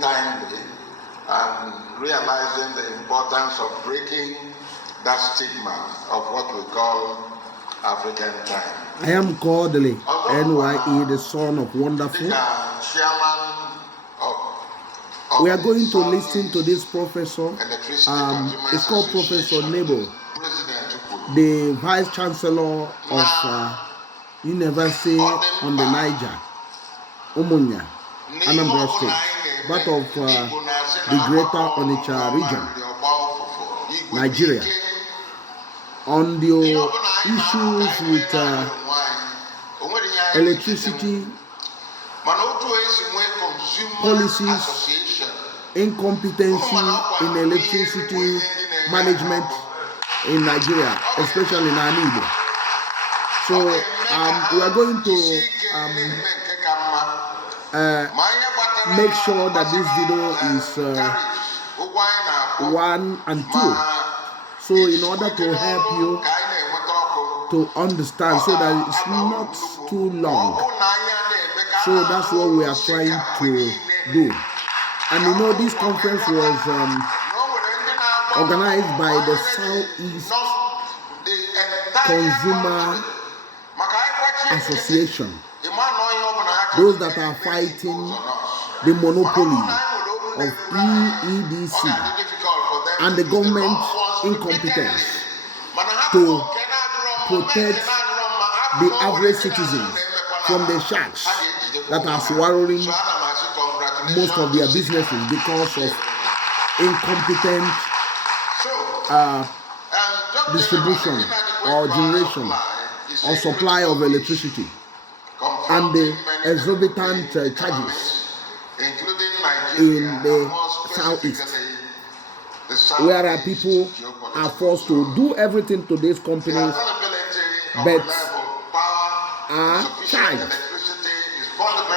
timely and realizing the importance of breaking that stigma of what we call African time. I am Kodili-nye, the son of wonderful. We are going to listen to this professor. It's called Professor Nebo, the Vice Chancellor of University on the Niger, Umunya, Anambra State, part of the Greater Onitsha region, Nigeria, on the issues with electricity policies, incompetency in electricity management in Nigeria, especially in Alaigbo. So we are going to make sure that this video is 1 and 2. So in order to help you to understand, so that it's not too long. So that's what we are trying to do. And you know, this conference was organized by the Southeast Consumer Association, those that are fighting the monopoly of EEDC and the government incompetence to protect the average citizens from the sharks that are swallowing most of their businesses because of incompetent distribution or generation or supply of electricity and the exorbitant charges in the southeast, where people are forced to do everything to these companies but are charged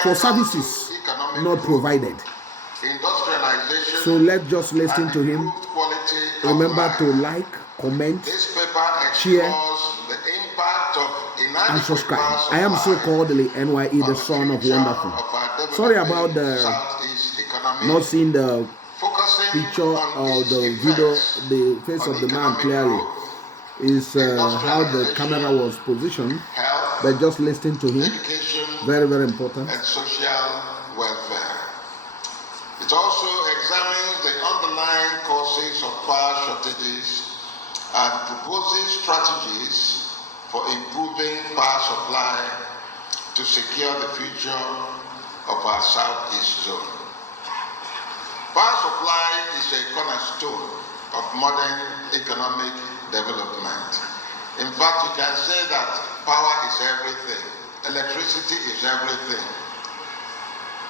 for services not provided. So let's just listen to him. Remember to like, comment, share, and subscribe. I am so Kodili-nye, the son of wonderful. Sorry about the not seeing the picture or the video, the face of the man clearly. Is how the camera was positioned, but just listening to him, very, very important. And social welfare. It also examines the underlying causes of power shortages and proposes strategies for improving power supply to secure the future of our southeast zone. Power supply is a cornerstone of modern economic development. In fact, you can say that power is everything. Electricity is everything.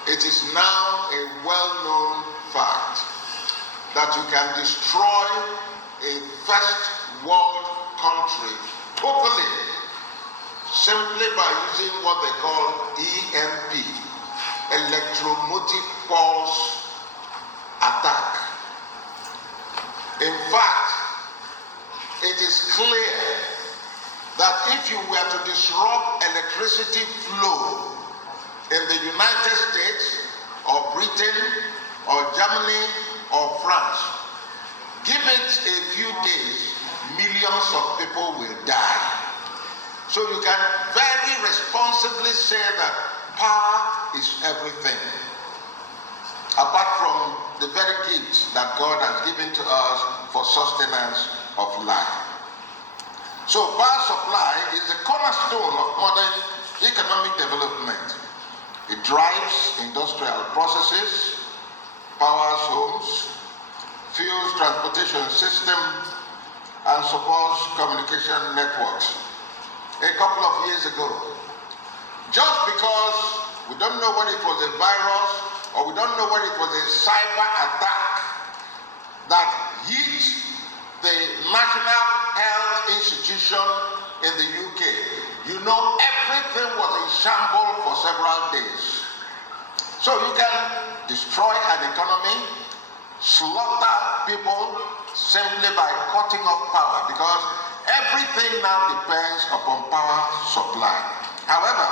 It is now a well-known fact that you can destroy a first world country totally simply by using what they call EMP, electromotive pulse attack. In fact, it is clear that if you were to disrupt electricity flow in the United States or Britain or Germany or France, give it a few days, millions of people will die. So you can very responsibly say that power is everything, apart from the very gifts that God has given to us for sustenance of life. So power supply is the cornerstone of modern economic development. It drives industrial processes, powers homes, fuels transportation system, and supports communication networks. A couple of years ago, just because we don't know whether it was a virus or we don't know whether it was a cyber attack that hit the National Health Institution in the UK, you know everything was in shambles for several days. So you can destroy an economy, slaughter people simply by cutting off power, because everything now depends upon power supply. However,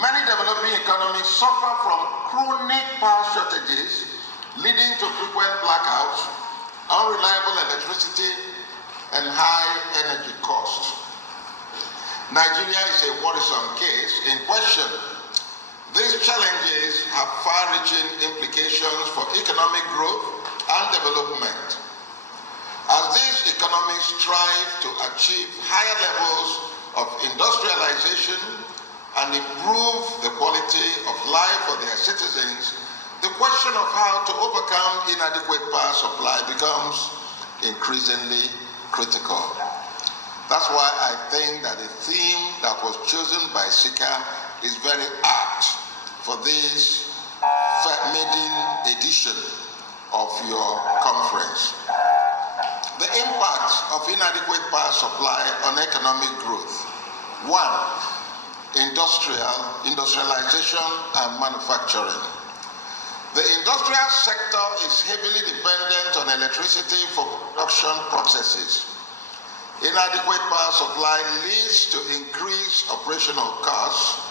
many developing economies suffer from chronic power shortages leading to frequent blackouts, unreliable electricity, and high energy costs. Nigeria is a worrisome case in question. These challenges have far-reaching implications for economic growth and development. As these economies strive to achieve higher levels of industrialization and improve the quality of life for their citizens, the question of how to overcome inadequate power supply becomes increasingly critical. That's why I think that the theme that was chosen by SICA is very apt for this maiden edition of your conference. The impact of inadequate power supply on economic growth. 1. Industrialization and manufacturing. The industrial sector is heavily dependent on electricity for production processes. Inadequate power supply leads to increased operational costs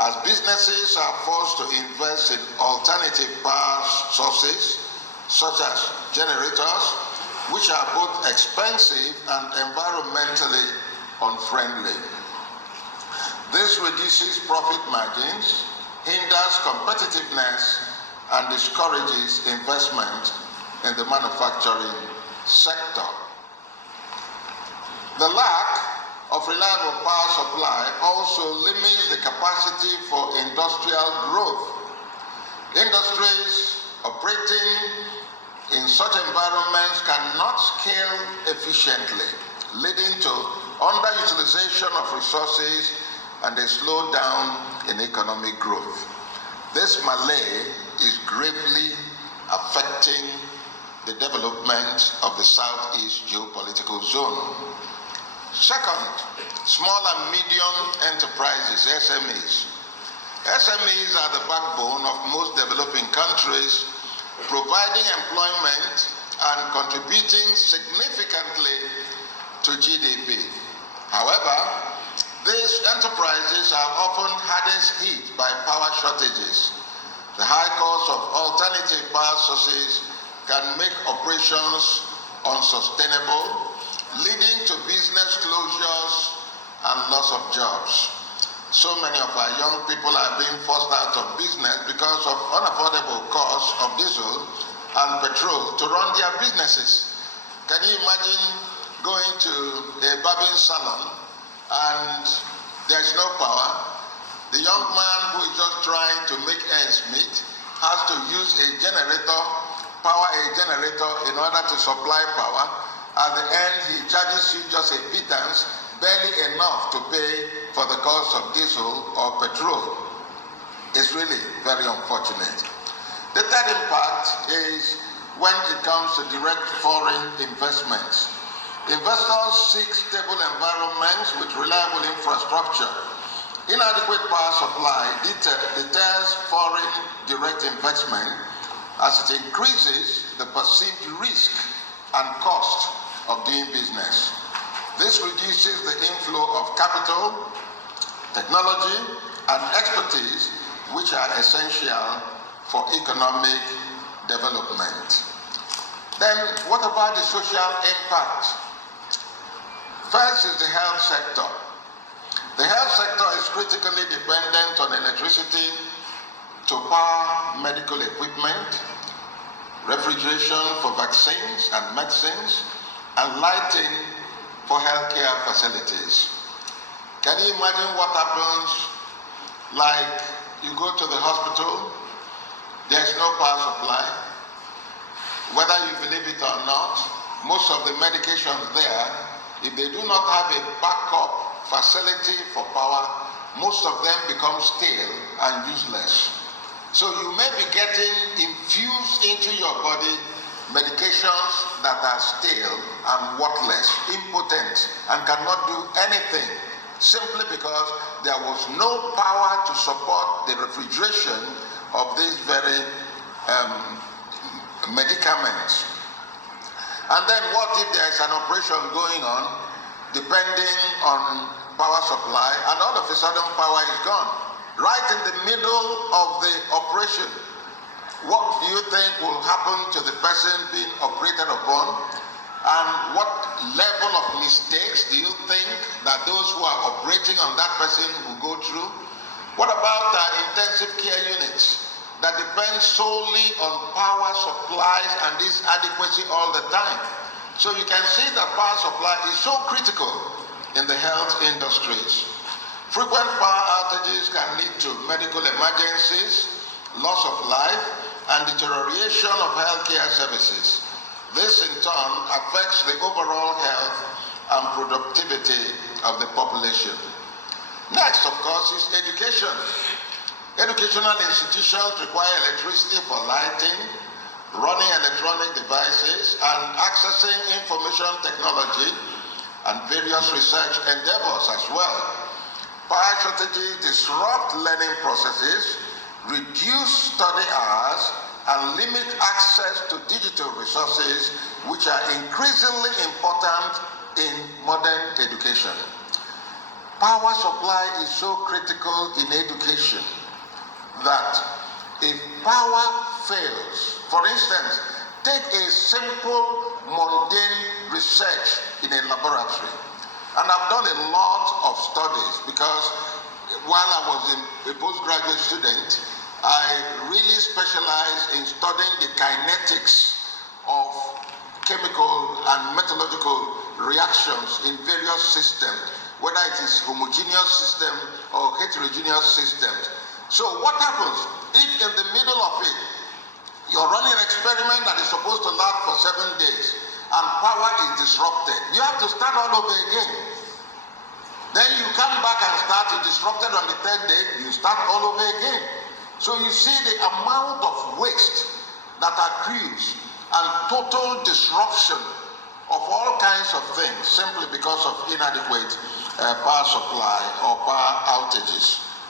as businesses are forced to invest in alternative power sources, such as generators, which are both expensive and environmentally unfriendly. This reduces profit margins, hinders competitiveness, and discourages investment in the manufacturing sector. The lack of reliable power supply also limits the capacity for industrial growth. Industries operating in such environments cannot scale efficiently, leading to underutilization of resources and a slowdown in economic growth. This malaise is gravely affecting the development of the Southeast geopolitical zone. Second, small and medium enterprises, SMEs. SMEs are the backbone of most developing countries, providing employment and contributing significantly to GDP. However, these enterprises are often hardest hit by power shortages. The high cost of alternative power sources can make operations unsustainable, leading to business closures and loss of jobs. So many of our young people are being forced out of business because of unaffordable costs of diesel and petrol to run their businesses. Can you imagine going to a barbing salon and there's no power? The young man who is just trying to make ends meet has to use a generator, power a generator in order to supply power. At the end, he charges you just a pittance, barely enough to pay for the cost of diesel or petrol. It's really very unfortunate. The third impact is when it comes to direct foreign investments. Investors seek stable environments with reliable infrastructure. Inadequate power supply deters foreign direct investment as it increases the perceived risk and cost of doing business. This reduces the inflow of capital, technology, and expertise, which are essential for economic development. Then, what about the social impact? First is the health sector. The health sector is critically dependent on electricity to power medical equipment, refrigeration for vaccines and medicines, and lighting for healthcare facilities. Can you imagine what happens? Like you go to the hospital, there's no power supply. Whether you believe it or not, most of the medications there, if they do not have a backup facility for power, most of them become stale and useless. So you may be getting infused into your body medications that are stale and worthless, impotent, and cannot do anything, simply because there was no power to support the refrigeration of these very medicaments. And then what if there is an operation going on, depending on power supply, and all of a sudden power is gone, right in the middle of the operation? What do you think will happen to the person being operated upon? And what level of mistakes do you think that those who are operating on that person will go through? What about intensive care units that depend solely on power supplies and this adequacy all the time? So you can see that power supply is so critical in the health industries. Frequent power outages can lead to medical emergencies, loss of life, and deterioration of healthcare services. This in turn affects the overall health and productivity of the population. Next, of course, is education. Educational institutions require electricity for lighting, running electronic devices, and accessing information technology and various research endeavors as well. Power shortages disrupt learning processes, reduce study hours, and limit access to digital resources, which are increasingly important in modern education. Power supply is so critical in education that if power fails, for instance, take a simple mundane research in a laboratory. And I've done a lot of studies because while I was a postgraduate student, I really specialized in studying the kinetics of chemical and metallurgical reactions in various systems, whether it is homogeneous system or heterogeneous systems. So what happens if in the middle of it, you're running an experiment that is supposed to last for 7 days and power is disrupted? You have to start all over again. Then you come back and start, it disrupted on the 3rd day, you start all over again. So you see the amount of waste that accrues and total disruption of all kinds of things simply because of inadequate power supply or power outages.